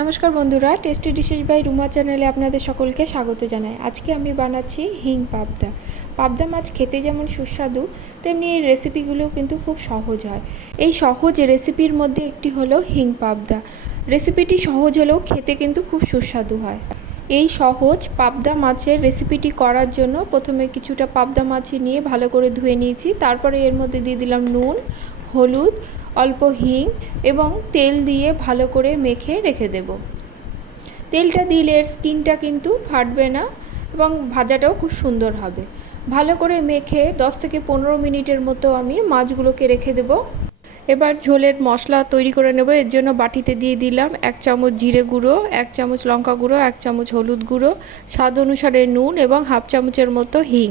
নমস্কার বন্ধুরা, tasty dishes by Ruma চ্যানেলে আপনাদের সকলকে স্বাগত জানাই। আজকে আমি বানাচ্ছি হিং পাবদা। পাবদা মাছ খেতে যেমন সুস্বাদু, তেমনি এই রেসিপিগুলোও কিন্তু খুব সহজ হয়। এই সহজ রেসিপির মধ্যে একটি হলো হিং পাবদা। রেসিপিটি সহজ হলেও খেতে কিন্তু খুব সুস্বাদু হয়। এই সহজ পাবদা মাছের রেসিপিটি করার জন্য প্রথমে কিছুটা পাবদা মাছ নিয়ে ভালো করে ধুয়ে নিয়েছি। তারপরে এর মধ্যে দিয়ে দিলাম নুন, হলুদ, অল্প হিং এবং তেল দিয়ে ভালো করে মেখে রেখে দেব। তেলটা দিলে এর স্কিনটা কিন্তু ফাটবে না এবং ভাজাটাও খুব সুন্দর হবে। ভালো করে মেখে 10 থেকে 15 মিনিটের মতো আমি মাছগুলোকে রেখে দেব। এবার ঝোলের মশলা তৈরি করে নেব। এর জন্য বাটিতে দিয়ে দিলাম 1 চামচ জিরে গুঁড়ো, 1 চামচ লঙ্কা গুঁড়ো, 1 চামচ হলুদ গুঁড়ো, স্বাদ অনুসারে নুন এবং হাফ চামচের মতো হিং।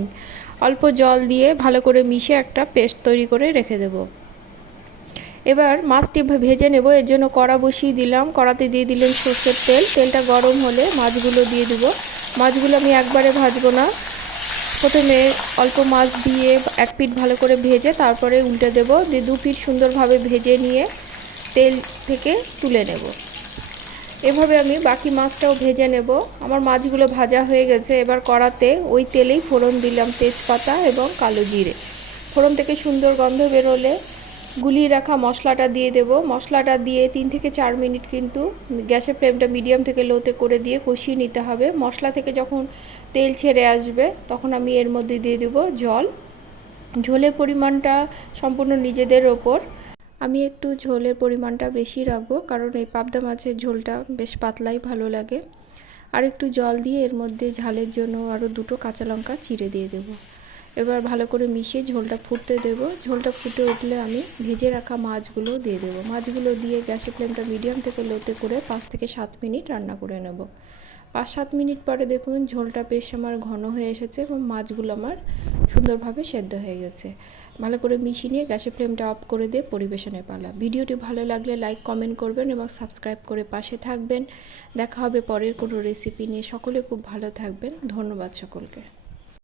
অল্প জল দিয়ে ভালো করে মিশিয়ে একটা পেস্ট তৈরি করে রেখে দেব। এবার মাছটি ভেজে নেব। এর জন্য কড়া বসিয়ে দিলাম। কড়াতে দিয়ে দিলাম সরষের তেল। তেলটা গরম হলে মাছগুলো দিয়ে দেব। মাছগুলো আমি একবারে ভাজবো না, প্রথমে অল্প মাছ দিয়ে এক পিঠ ভালো করে ভেজে তারপরে উল্টে দেব। দিয়ে 2 পিঠ সুন্দরভাবে ভেজে নিয়ে তেল থেকে তুলে নেব। এভাবে আমি বাকি মাছটাও ভেজে নেব। আমার মাছগুলো ভাজা হয়ে গেছে। এবার কড়াতে ওই তেলেই ফোড়ন দিলাম তেজপাতা এবং কালো জিরে। ফোড়ন থেকে সুন্দর গন্ধ বেরোলে গুলিয়ে রাখা মশলাটা দিয়ে দেব। মশলাটা দিয়ে 3 থেকে 4 মিনিট কিন্তু গ্যাসের ফ্লেমটা মিডিয়াম থেকে লোতে করে দিয়ে কষিয়ে নিতে হবে। মশলা থেকে যখন তেল ছেড়ে আসবে তখন আমি এর মধ্যে দিয়ে দেব জল। ঝোলের পরিমাণটা সম্পূর্ণ নিজেদের ওপর। আমি একটু ঝোলের পরিমাণটা বেশি রাখবো, কারণ এই পাবদা মাছের ঝোলটা বেশ পাতলাই ভালো লাগে। আর একটু জল দিয়ে এর মধ্যে ঝালের জন্য আরও 2টো কাঁচা লঙ্কা চিড়ে দিয়ে দেব। এবার ভালো করে মিশিয়ে ঝোলটা ফুটতে দেব। ঝোলটা ফুটে উঠলে আমি ভেজে রাখা মাছগুলো দিয়ে দেব। মাছগুলো দিয়ে গ্যাসের ফ্লেমটা মিডিয়াম থেকে লোতে করে 5 থেকে 7 মিনিট রান্না করে নেব। 5-7 মিনিট পরে দেখুন ঝোলটা বেশ আমার ঘন হয়ে এসেছে এবং মাছগুলো আমার সুন্দরভাবে সেদ্ধ হয়ে গেছে। ভালো করে মিশিয়ে নিয়ে গ্যাসের ফ্লেমটা অফ করে দিয়ে পরিবেশনের পালা। ভিডিওটি ভালো লাগলে লাইক কমেন্ট করবেন এবং সাবস্ক্রাইব করে পাশে থাকবেন। দেখা হবে পরের কোনো রেসিপি নিয়ে। সকলে খুব ভালো থাকবেন। ধন্যবাদ সকলকে।